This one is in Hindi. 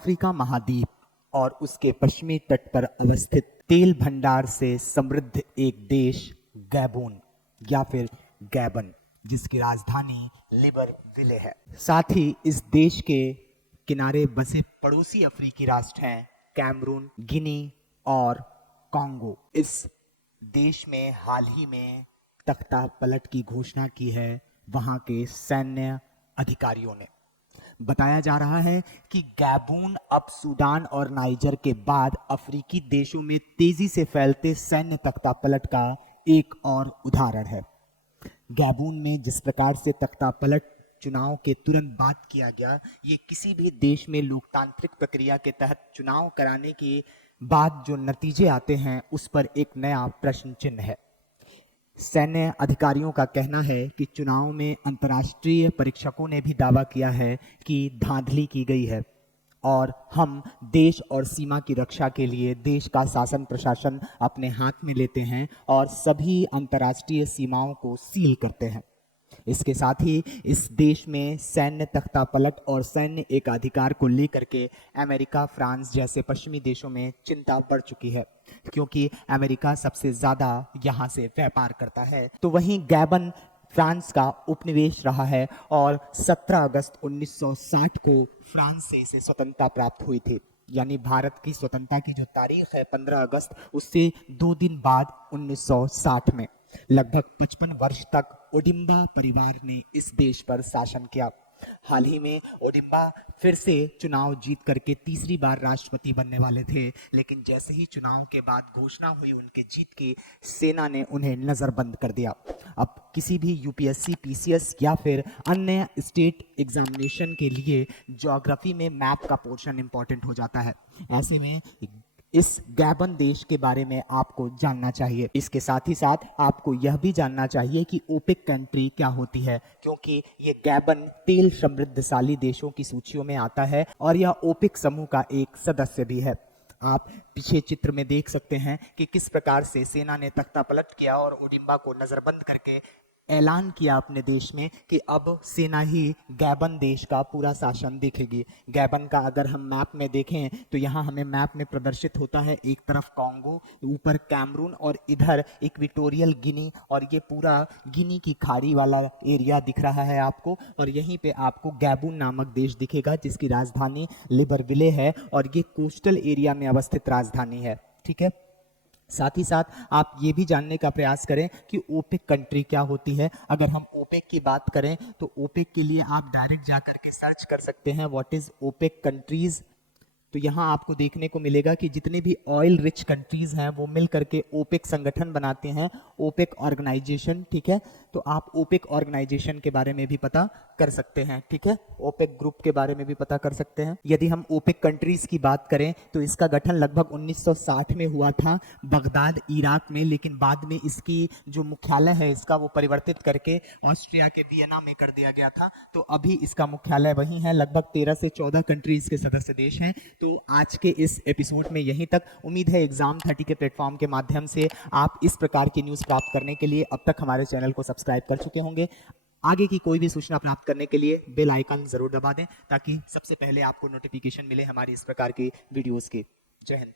अफ्रीका महाद्वीप और उसके पश्चिमी तट पर अवस्थित तेल भंडार से समृद्ध एक देश गैबोन या फिर गैबन, जिसकी राजधानी लिब्रविले है। साथ ही इस देश के किनारे बसे पड़ोसी अफ्रीकी राष्ट्र हैं कैमरून, गिनी और कॉन्गो। इस देश में हाल ही में तख्ता पलट की घोषणा की है वहां के सैन्य अधिकारियों ने। बताया जा रहा है कि गैबून अब सूडान और नाइजर के बाद अफ्रीकी देशों में तेजी से फैलते सैन्य तख्तापलट का एक और उदाहरण है। गैबून में जिस प्रकार से तख्तापलट चुनाव के तुरंत बाद किया गया, ये किसी भी देश में लोकतांत्रिक प्रक्रिया के तहत चुनाव कराने के बाद जो नतीजे आते हैं उस पर एक नया प्रश्न चिन्ह है। सैन्य अधिकारियों का कहना है कि चुनाव में अंतर्राष्ट्रीय परीक्षकों ने भी दावा किया है कि धांधली की गई है और हम देश और सीमा की रक्षा के लिए देश का शासन प्रशासन अपने हाथ में लेते हैं और सभी अंतर्राष्ट्रीय सीमाओं को सील करते हैं। इसके साथ ही इस देश में सैन्य तख्तापलट और सैन्य एकाधिकार को लेकर के अमेरिका, फ्रांस जैसे पश्चिमी देशों में चिंता बढ़ चुकी है, क्योंकि अमेरिका सबसे ज़्यादा यहाँ से व्यापार करता है। तो वहीं गैबन फ्रांस का उपनिवेश रहा है और 17 अगस्त 1960 को फ्रांस से इसे स्वतंत्रता प्राप्त हुई थी। यानी भारत की स्वतंत्रता की जो तारीख है 15 अगस्त, उससे 2 दिन बाद 1960 में लगभग 55 वर्ष तक ओडिम्बा परिवार ने इस देश पर शासन किया। हाल ही में ओडिम्बा फिर से चुनाव जीत करके तीसरी बार राष्ट्रपति बनने वाले थे, लेकिन जैसे ही चुनाव के बाद घोषणा हुई उनके जीत की, सेना ने उन्हें नज़रबंद कर दिया। अब किसी भी यूपीएससी, पीसीएस या फिर अन्य स्टेट एग्जामिनेशन के लिए ज्योग्राफी में मैप का पोर्शन इंपॉर्टेंट हो जाता है। ऐसे में इस गैबन देश के बारे में आपको जानना चाहिए। इसके साथ ही साथ आपको यह भी जानना चाहिए कि ओपेक कंट्री क्या होती है, क्योंकि ये गैबन तेल समृद्धशाली देशों की सूचियों में आता है और यह ओपेक समूह का एक सदस्य भी है। आप पीछे चित्र में देख सकते हैं कि किस प्रकार से सेना ने तख्तापलट किया और ओडिम्बा को नजरबंद करके ऐलान किया अपने देश में कि अब सेना ही गैबन देश का पूरा शासन देखेगी। गैबन का अगर हम मैप में देखें तो यहाँ हमें मैप में प्रदर्शित होता है, एक तरफ कॉन्गो, ऊपर कैमरून और इधर इक्वेटोरियल गिनी, और ये पूरा गिनी की खाड़ी वाला एरिया दिख रहा है आपको, और यहीं पे आपको गैबून नामक देश दिखेगा जिसकी राजधानी लिब्रविले है और ये कोस्टल एरिया में अवस्थित राजधानी है। ठीक है, साथ ही साथ आप ये भी जानने का प्रयास करें कि ओपेक कंट्री क्या होती है। अगर हम ओपेक की बात करें तो ओपेक के लिए आप डायरेक्ट जा करके सर्च कर सकते हैं व्हाट इज ओपेक कंट्रीज। तो यहाँ आपको देखने को मिलेगा कि जितने भी ऑयल रिच कंट्रीज हैं वो मिल करके ओपेक संगठन बनाते हैं, ओपेक ऑर्गेनाइजेशन। ठीक है, तो आप ओपेक ऑर्गेनाइजेशन के बारे में भी पता कर सकते हैं। ठीक है, ओपेक ग्रुप के बारे में भी पता कर सकते हैं। यदि हम ओपेक कंट्रीज की बात करें तो इसका गठन लगभग 1960 में हुआ था बगदाद, इराक में, लेकिन बाद में इसकी जो मुख्यालय है इसका वो परिवर्तित करके ऑस्ट्रिया के वियना में कर दिया गया था। तो अभी इसका मुख्यालय वहीं है। लगभग 13 से 14 कंट्रीज के सदस्य देश हैं। तो आज के इस एपिसोड में यहीं तक। उम्मीद है एग्जाम 30 के प्लेटफॉर्म के माध्यम से आप इस प्रकार की न्यूज़ प्राप्त करने के लिए अब तक हमारे चैनल को सब्सक्राइब कर चुके होंगे। आगे की कोई भी सूचना प्राप्त करने के लिए बेल आइकन जरूर दबा दें ताकि सबसे पहले आपको नोटिफिकेशन मिले हमारी इस प्रकार की वीडियोस की। जय हिंद।